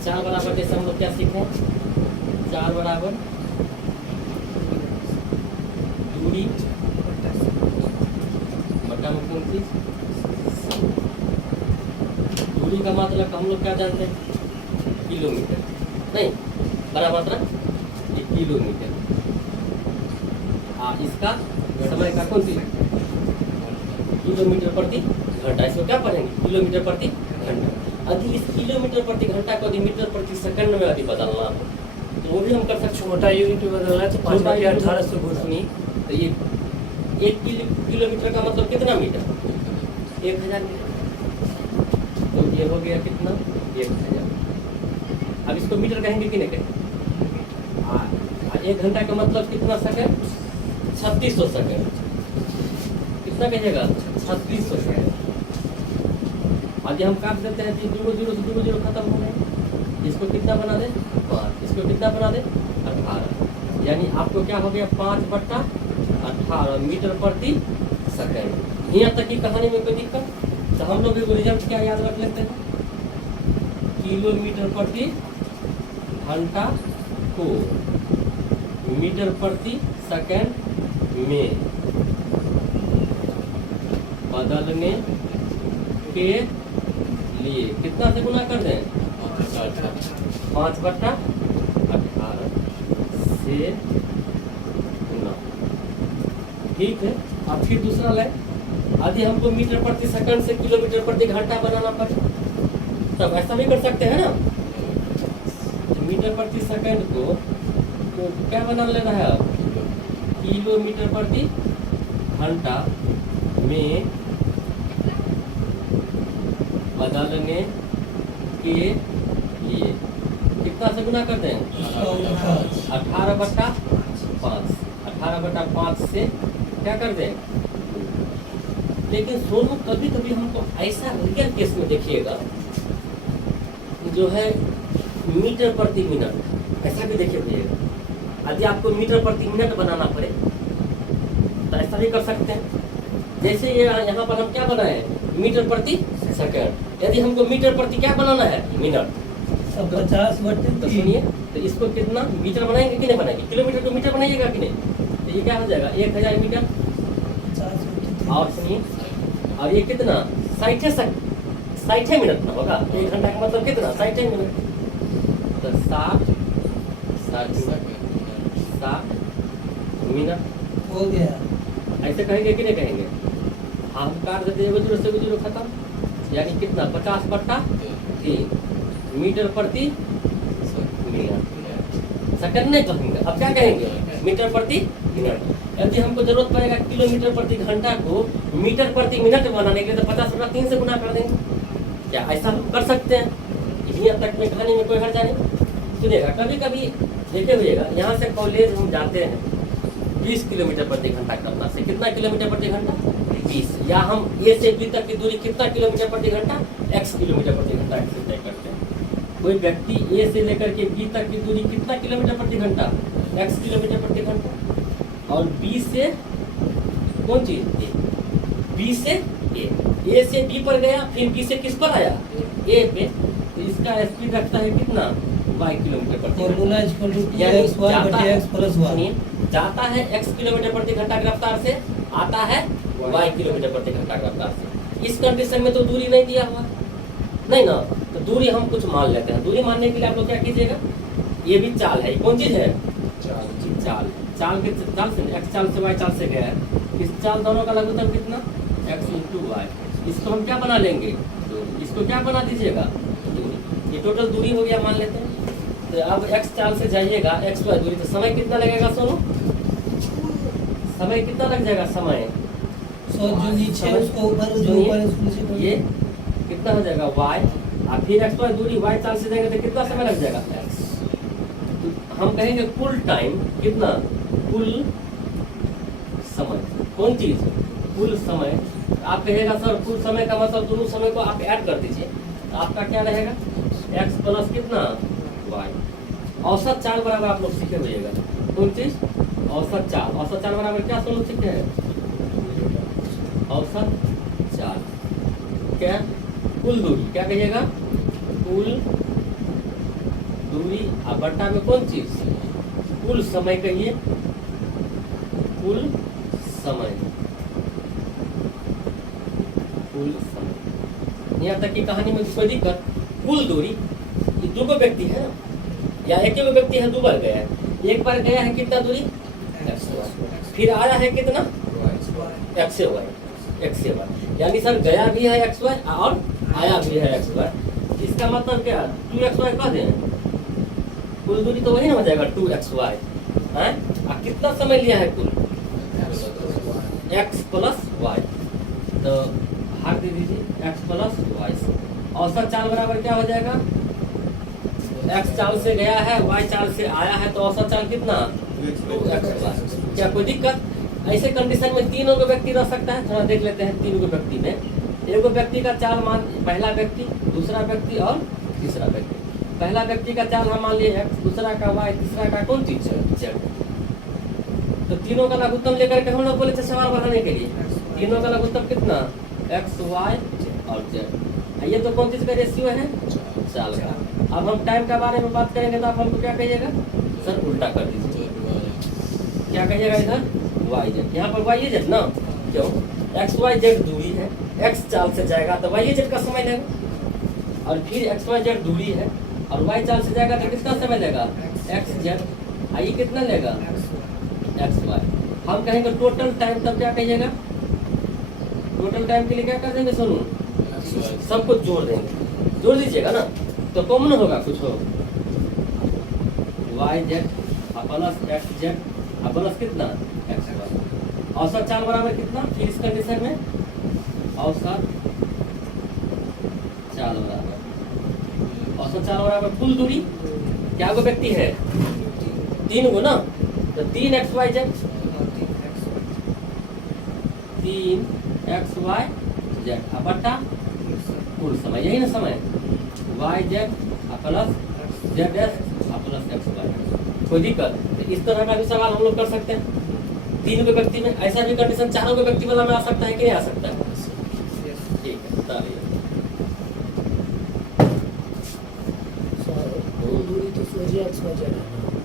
4 बराबर जैसे हम लोग क्या सीखे, 4 बराबर दूरी बटा में कौन चीज, दूरी का मतलब हम लोग क्या जानते हैं, किलोमीटर, नहीं बड़ा मात्रा ये किलोमीटर। हाँ, इसका समय का कौन सी, किलोमीटर प्रति घंटा। इसको क्या पढ़ेंगे, किलोमीटर प्रति घंटा। यदि इस किलोमीटर प्रति घंटा को यदि मीटर प्रति सेकंड में यदि बदलना हो तो वो भी हम कर सकते हैं। छोटा यूनिट बदलना है तो 5/1800 गुना। सुनिए, तो ये 1 किलोमीटर का मतलब कितना मीटर, 1000 मीटर। तो ये हो गया कितना, 1000। अब इसको मीटर कहेंगे कि नहीं कहेंगे। 1 घंटा का मतलब कितना सेकंड, 3600 सेकंड। कितना कहिएगा, 3600 सेकंड। यदि हम काट देते हैं 0 0 से 0 0 खत्म हो गए, इसको कितना बना दे 5, इसको कितना बना दे 18, यानी आपको क्या हो गया 5/18 मीटर प्रति सेकंड। यहाँ तक की कहानी में कोई दिक्कत, तो हम लोग एक रिजल्ट क्या याद रख लेते हैं, किलोमीटर प्रति घंटा को मीटर प्रति सेकंड में बदलने के लिए कितना से गुना कर दें, 5/18 से गुना। ठीक है। अब फिर दूसरा लाइन, यदि हमको मीटर प्रति सेकंड से किलोमीटर प्रति घंटा बनाना पड़े तब ऐसा भी कर सकते हैं ना। मीटर प्रति सेकंड को तो क्या बना लेना है, अब किलोमीटर प्रति घंटा में बदलने के लिए कितना से गुना कर दें, 18/5 से क्या कर दें। लेकिन सोनू कभी कभी हमको ऐसा रियल केस में देखिएगा जो है मीटर प्रति मिनट, ऐसा भी देखिएगा। यदि आपको मीटर प्रति मिनट बनाना पड़े तो ऐसा भी कर सकते हैं। जैसे ये यहाँ पर हम क्या बनाए, मीटर प्रति सेकंड। यदि हमको मीटर प्रति क्या बनाना है, मिनट, 50/3। तो सुनिए, तो इसको कितना मीटर बनाएंगे कि नहीं बनाएंगे, किलोमीटर को मीटर बनाइएगा कि नहीं, तो ये क्या हो जाएगा 1000 मीटर। और सुनिए, और ये कितना 60 मिनट ना होगा, 1 घंटा का मतलब कितना 60 मिनट, तो 60 मिनट हो गया। ऐसे कहेंगे कि नहीं कहेंगे। हम काट देते हैं 0 से 0 खत्म, यानी कितना 50/3 मीटर प्रति मिनट। सेकंड नहीं कहेंगे, अब क्या कहेंगे, मीटर प्रति मिनट। यदि हमको जरूरत पड़ेगा किलोमीटर प्रति घंटा को मीटर प्रति मिनट बनाने के लिए तो 50/3 से गुना कर देंगे। क्या ऐसा हम कर सकते हैं, यहाँ तक में कहानी में कोई हर्जा नहीं। सुनिएगा, कभी कभी देखे हुएगा, यहाँ से कॉलेज हम जाते हैं 20 किलोमीटर प्रति घंटा करना से, कितना किलोमीटर प्रति घंटा 20, या हम ए से बी तक की दूरी कितना किलोमीटर प्रति घंटा, x किलोमीटर प्रति घंटा से तय करते हैं। कोई व्यक्ति ए से लेकर के बी तक की दूरी कितना किलोमीटर प्रति घंटा, x किलोमीटर प्रति घंटा, और बी से कौन चीज, बी से ए से बी पर गया, फिर बी से किस पर आया, ए पे, तो इसका स्पीड रखता है कितना, y किलोमीटर प्रति घंटा। जाता है x किलोमीटर प्रति घंटा की रफ्तार से, आता है y किलोमीटर प्रति घंटा की रफ्तार से। इस कंडीशन में तो दूरी नहीं दिया हुआ, नहीं ना, तो दूरी हम कुछ मान लेते हैं। दूरी मानने के लिए आप लोग क्या कीजिएगा, ये भी चाल है, कौन चीज है, चाल के चाल से x चाल से y चाल से गया है, इस चाल दोनों का लघुत्तम कितना, x × y। इसको हम क्या बना लेंगे, इसको क्या बना दीजिएगा, दूरी। ये टोटल दूरी हो गया मान लेते हैं। तो अब x चाल से जाइएगा xy दूरी, तो समय कितना लगेगा सोनू, समय कितना लग जाएगा, समय जो नीचे उसको ऊपर, जो ऊपर उसको नीचे, ये कितना हो जाएगा y, और फिर xy दूरी y चाल से जाएंगे तो कितना समय लग जाएगा x। तो हम कहेंगे कुल टाइम कितना, कुल समय, कौन चीज, कुल समय। आप कहेगा सर कुल समय का मतलब दोनों समय को आप ऐड कर दीजिए, तो आपका क्या रहेगा, x प्लस कितना y। औसत चाल बराबर आप लोग सीखे हुएगा, कौन चीज, औसत चाल। औसत चाल बराबर क्या सब लोग सीखे हैं, औसत चाल क्या, कुल दूरी, क्या कहिएगा, कुल दूरी और बट्टा में कौन चीज, कुल समय कहिए, कुल समय, कुल समय। यहाँ तक की कहानी में कोई दिक्कत, कुल दूरी, ये दो गो व्यक्ति है ना, या एक ही व्यक्ति है, दो बार गया है, एक बार गया है कितना दूरी x y, फिर आया है कितना x से y, यानी सर गया भी है x y और आया भी है x y। इसका मतलब क्या, 2xy कह दें, कुल दूरी तो वही ना हो जाएगा 2xy है। कितना समय लिया है कुल, x प्लस y, तो भाग दे दीजिए x प्लस y से। औसत चाल बराबर क्या हो जाएगा, x चाल से गया है, y चाल से आया है, तो औसत चाल कितना 2xy। क्या कोई दिक्कत, ऐसे कंडीशन में तीनों को व्यक्ति रह सकता है। थोड़ा देख लेते हैं, तीनों को व्यक्ति में, एक व्यक्ति का चाल मान, पहला व्यक्ति, दूसरा व्यक्ति और तीसरा व्यक्ति। पहला व्यक्ति का चाल हम मान लिए x, दूसरा का y, तीसरा का कौन चीज z। तो तीनों का लघुत्तम लेकर के हम लोग बोले थे सवाल बढ़ाने के लिए, तीनों का लघुत्तम कितना x, y और z। ये तो कौन चीज का रेशियो है, चाल का। अब हम टाइम के बारे में बात करेंगे तो आप हमको क्या कहिएगा, सर उल्टा कर दीजिए, क्या कहिएगा इधर y z, यहाँ पर y z ना, क्यों, x y z दूरी है, x चाल से जाएगा तो y z का समय लेगा, और फिर x y z दूरी है और y चाल से जाएगा तो किसका समय लेगा, x z। ये कितना लेगा x y। हम कहेंगे टोटल टाइम, तब क्या कहिएगा, टोटल टाइम के लिए क्या कर देंगे, सुनो सबको जोड़ देंगे, जोड़ दीजिएगा ना, तो कॉमन होगा कुछ हो, y z plus x z plus कितना x y। औसत चाल बराबर कितना, फिर इस कंडीशन में औसत चाल बराबर, औसत चाल बराबर कुल दूरी, क्या गो व्यक्ति है, तीन गो ना, तो 3xy z, 3xy z बट्टा कुल समय, यही ना समय, y z plus z s plus x y। कोई दिक्कत, तो इस तरह का भी सवाल हम लोग कर सकते हैं। तीन को व्यक्ति में ऐसा भी कंडीशन चारों को व्यक्ति वाला में आ सकता है कि नहीं आ सकता है, ठीक है बताइए। दूरी तो सूर्य x y z है ना,